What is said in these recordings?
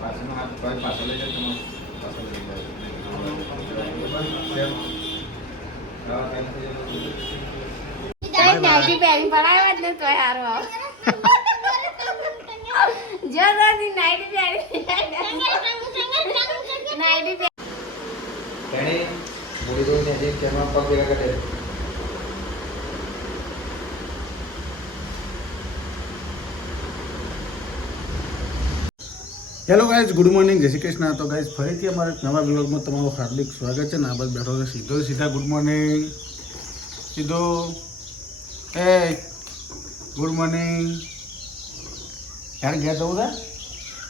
પાછળનો હાથ ભાઈ પાછળ લઈ જાય તમે પાછળ લઈ જાય નાઈટી પહેરી પડાવ્યા જ ને તોય હારો જો નાઈટી પહેરી નાઈટી તેને બોલી દો ને જે કેમાં પગ વેલા કરે હેલો ગાઈઝ, ગુડ મોર્નિંગ, જય શ્રી કૃષ્ણ. તો ગાઈઝ ફરીથી અમારા નવા બ્લોગમાં તમારું હાર્દિક સ્વાગત છે. ને આ બસ બેઠો છે સીધા ગુડ મોર્નિંગ સીધો એ ગુડ મોર્નિંગ યાર ઘેર જવું છે.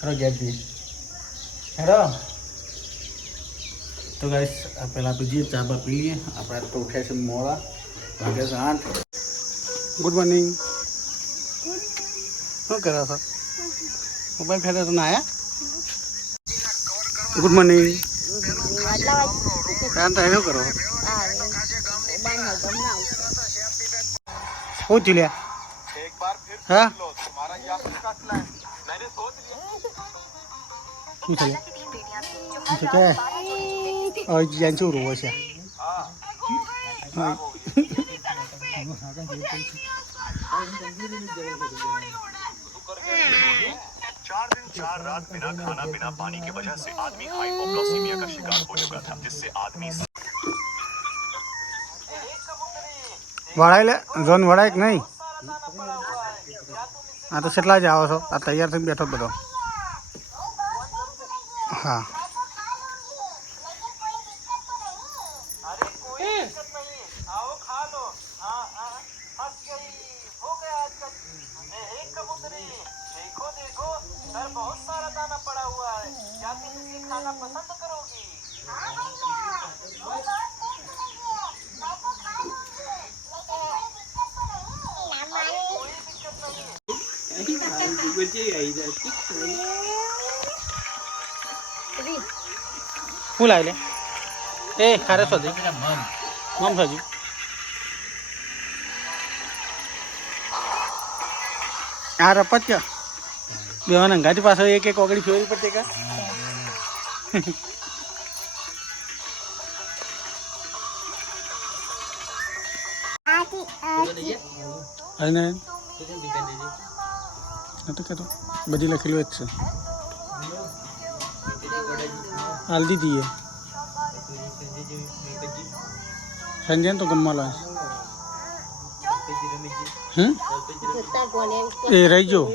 હેરો ઘેર જઈએ હેરો. તો ગાઈઝ પહેલાં આપણે જઈએ ચા બા પી લઈએ. આપણે તો ઉઠ્યા છે મોડા, વાગે છે 8. Good morning. શું કરો છો? મોબાઈલ ફેરવે તો ના આયા? Good morning. શું કરો? શું થયું લ્યા? હા શું થયું? શું રોવો છે? 4 दिन 4 रात बिना खाना बिना पानी की वजह से आदमी हाइपोग्लाइसीमिया का शिकार हो चुका था, जिससे आदमी વળાય લે જોન વળાય કે નહીં? આ તો કેટલા જ આવો છો? આ તૈયાર થઈને બેઠો બધો. હા શું લાવી લે? એ ખારે સોધી મમ સોજી આ રપત કે બેવાના અંગાથી પાછો એક ઓગળી ફેરવી પડતી કા અને તો કહેતો બધી લખેલું જ છે. હાલ દીધી સંજય તો ગમવા લાવે એ રહી ગયો,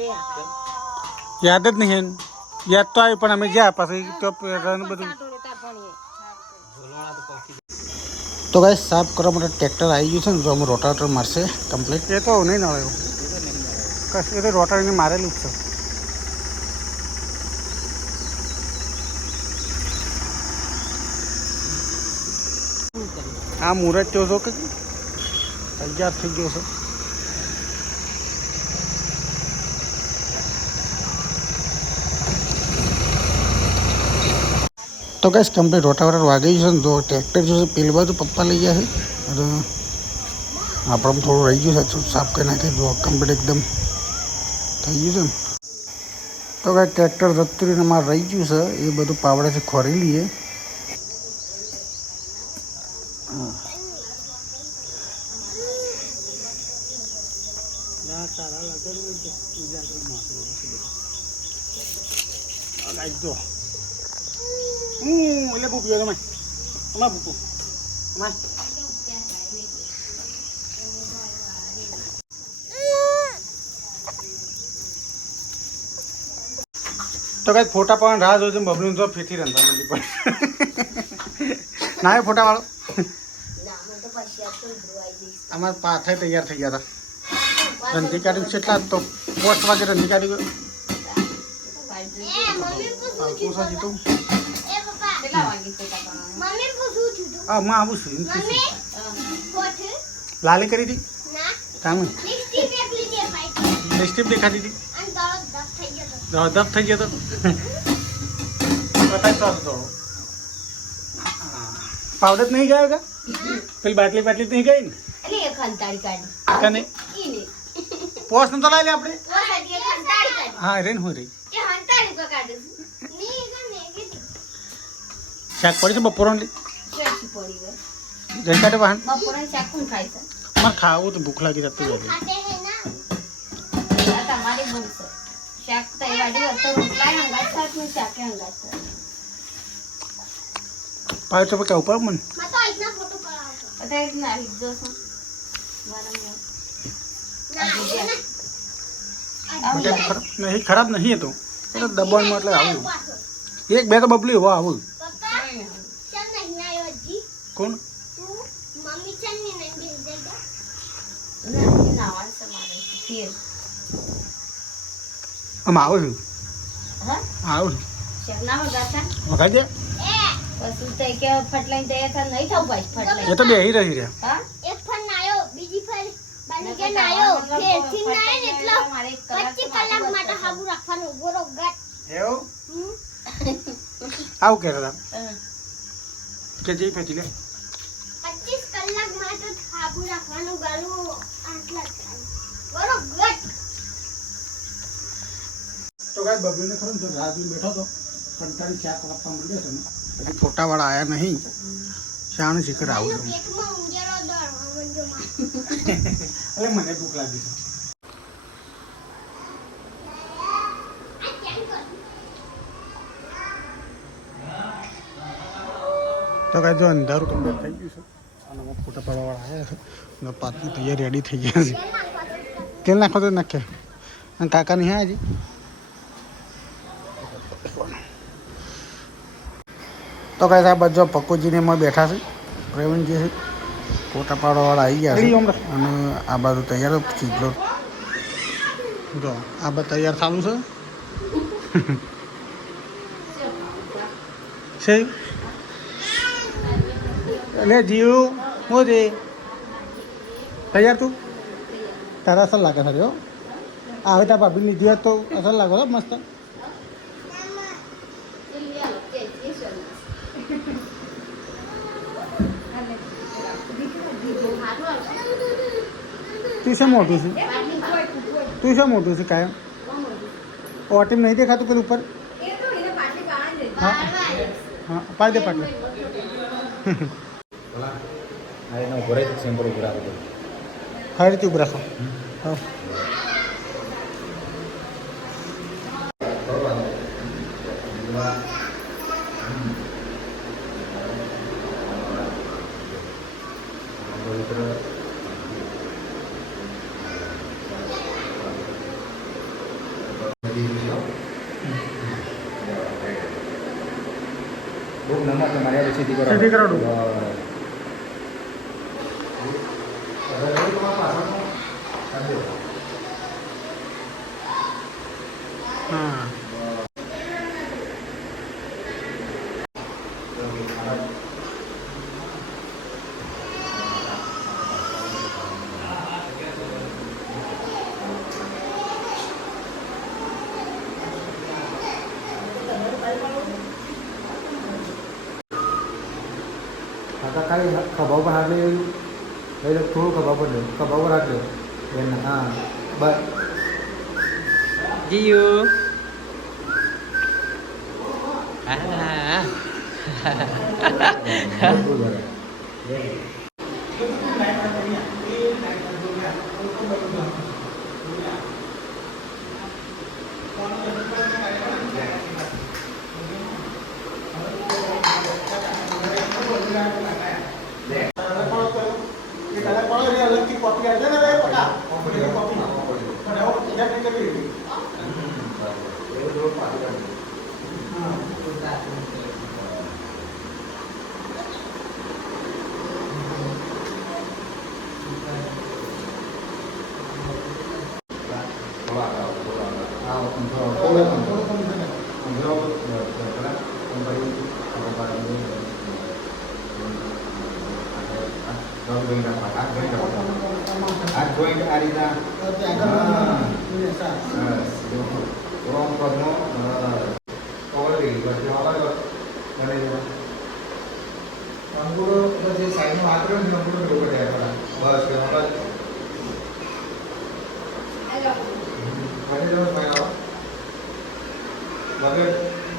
યાદ જ નહીં. યાદ તો આવી પણ અમે જ્યાં પાછું તો બધું. તો ગાય સાફ કરવા માટે ટ્રેક્ટર આવી ગયું છે ને, જો અમે રોટાવેટર મારશે કમ્પ્લીટ. એ તો નહીં ના આવ્યું કશું, એ તો રોટાવીને મારેલું જ છે. આ મુહૂર્ત જો છો કે તૈયાર થઈ ગયો છે. તો ગાઈસ કમ્પ્લીટ રોટાવેટર વાગી ગયું છે ને, તો ટ્રેક્ટર જોશે પેલી બાજુ પપ્પા લઈ ગયા છે અને આપણે થોડું રહી ગયું છે સાફ કરી નાખી. જો કમ્પ્લીટ એકદમ થઈ ગયું છે ને. તો ગાઈસ ટ્રેક્ટર જતું રહીને મારે રહી ગયું છે, એ બધું પાવડેથી ખોરી લઈએ. એટલે પૂપ્યો તમે અમાર પૂપું અમાર તો કઈ ફોટા પણ રાહ જોજો. બબલું તો ફેથી રંધા મંડી પણ ના ફોટા વાળો અમારે પાથે તૈયાર થઈ ગયા હતા. રંધી કાઢ્યું છે એટલા તો પોસ્ટ વાગે રંધી કાઢ્યું. જીતું હા હું આવું છું. લાલી કરી હતી કામ લિપસ્ટિક દેખાતી હતી, ધબ થઈ ગયો તો બતાવી તો પાવડર નહીં ગયો કા? પેલી બાટલી નહીં ગઈ ને પોસ્ટ તો લાવી લે આપણે. હા રેન હું રહી શાક પડી છે બપોરનું ચોથી પડી હોય જઈ કાઢે વાહન બપોરે શાક કોણ ખાય છે મારે ખાવું તો ભૂખ લાગી જતું રહે આ તમારી ભૂલ છે શાક તો એ વાડી હતો રોટલા હંગાત શાક ને શાકે હંગાત પાંચ રૂપિયા કે ઉપર મને પતા એક ના હિજો છો વારંવાર નહીં ખરાબ નહીં તો એટલે દબાણમાં એટલે આવું એક બે તો બબલી હો આવું કોણ આમ આવું છું આવું વખાઈ દે એ તો બેહી રહી રહ્યા એવું આવું કે કે જઈ ફેંચી લે 25 કલાક માટે સાબુ રાખવાનું ગાલું આટલા બરોબર તો ગાય બબલીને ખરો તો રાહ જોઈને બેઠો તો કંટાળી ચા આપવા માંડ્યો છે ને હજી ફોટાવાળા આવ્યા નહીં શાનું શિખર આવું છું પેટમાં ઊંઘેલો દોડવા માંડ્યો માં એટલે મને ભૂખ લાગી છે તો કાંઈ જો અંધારું કમ્પ્લીટ થઈ ગયું છે અને અમુક ફોટા પાડવાવાળા આવ્યા છે અને પાતની તૈયાર રેડી થઈ ગયા છે તેલ નાખો તો નાખે અને કાકા નહીં હજી તો કાંઈ સાહેબ જો પક્કુજીને એમાં બેઠા છે પ્રવીણજી છે ફોટા પાડવાવાળા આવી ગયા છે અને આ બાજુ તૈયાર ચીજલો જો આ બાજુ તૈયાર ચાલુ છે છે એટલે જીવ હું છે તૈયાર તું તારા અસર લાગે સર આવે તાર ભાભી લીધી હોત તો અસર લાગે તો મસ્ત તું શું મોટું છે તું શું મોટું છે કાયમ ઓટીમ નહીં દેખાતું પેલું ઉપર હા હા પાડી દે પાટલે સારી રીતે ઉભા રાખો હા સીધી કરાવડું હા કાકા કાંઈ ખભા ઉપર હાથ લઈ એટલે થોડું ખભા પર લે ખભા ઉપર હાથ લે એને હા બસ જીયુ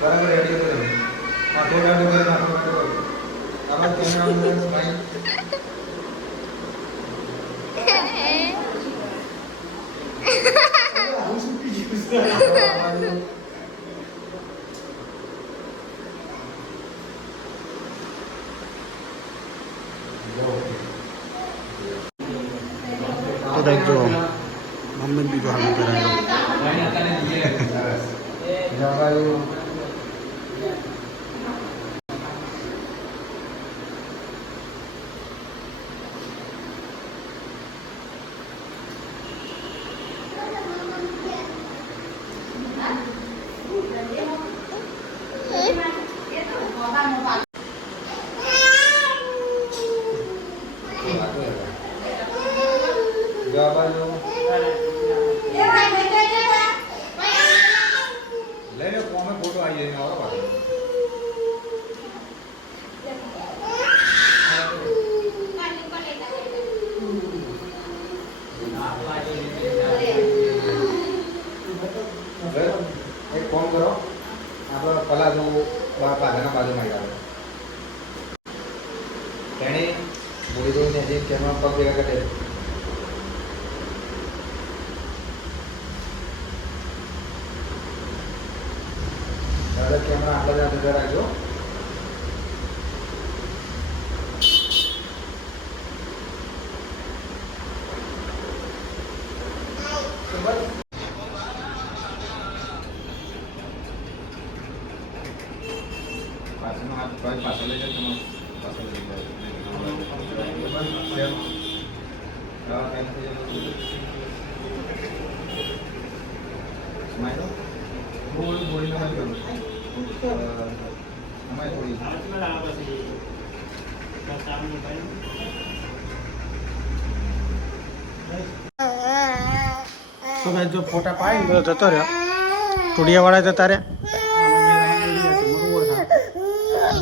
બરાબર રેડી માથે ગાડો કરે માથે ગાડો આમાં કેમેરામેન સ્માઈલ તો ગાઈસ જો મમ્મી બીજો હાલ કરાયો જવાયું જવાયું લઈને કોમે ફોટો આવી જાય આવો પાછો એક ફોન કરો આપણે પલાજો પાછળના બાજુમાં આવે તેણે બોલી દોઈને જે કેમેરા પગ ભેગા કરે દાદા કેમેરા આટલા જ આગળ રાખજો પાછળનો હાથ પાછળ લઈ જાય પાછળ લઈ જાય બોલી બોલીને બંધ કરું અમારે થોડી તો ગાઈસ જો ફોટા પાડીને તો જતો રહ્યો ટુડિયાવાળા જતા રહ્યા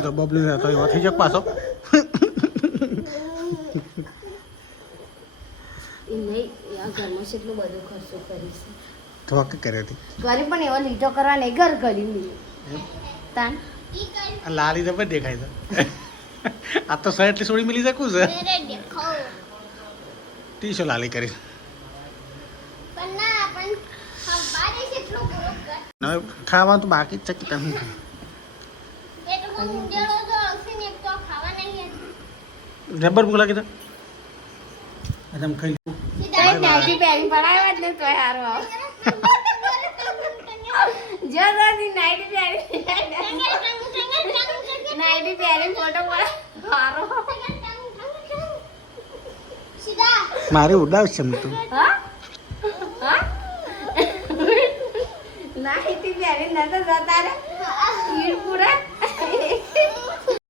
તો બબલી તો એવો થઈ જાય પાછો નહીં આ ઘરમાં કેટલું બધું ખર્ચો કરીશ તો કે કરી હતી ઘરે પણ એવો લીટો કરવા નહીં ઘર કરી નહીં તાન આ લારી તો પણ દેખાય છે આ તો શર્ટ એટલી થોડી મિલી શકું છે મેરે દેખો ટી શર્ટ લાલી કરી પણ ના પણ ખબર છે એટલું પૂરો કર હવે ખાવાનું તો બાકી જ છે કે તમે એ તો હું ઉંદેડો તો આવશે ને એક તો ખાવા નહીં જબર ભૂખ લાગી તો આમ ખાઈ કઈ નાઈટી પહેરી પડાવ્યા જ ને તોય હારો આવ જો દાદી નાઈટી પહેરી નાઈટી પહેરી ફોટો પડાવ હારો સીધા મારે ઉડાવશે એમ તો હા હા નાઈટી પહેરી નતો જતા રે ઈડ પૂરા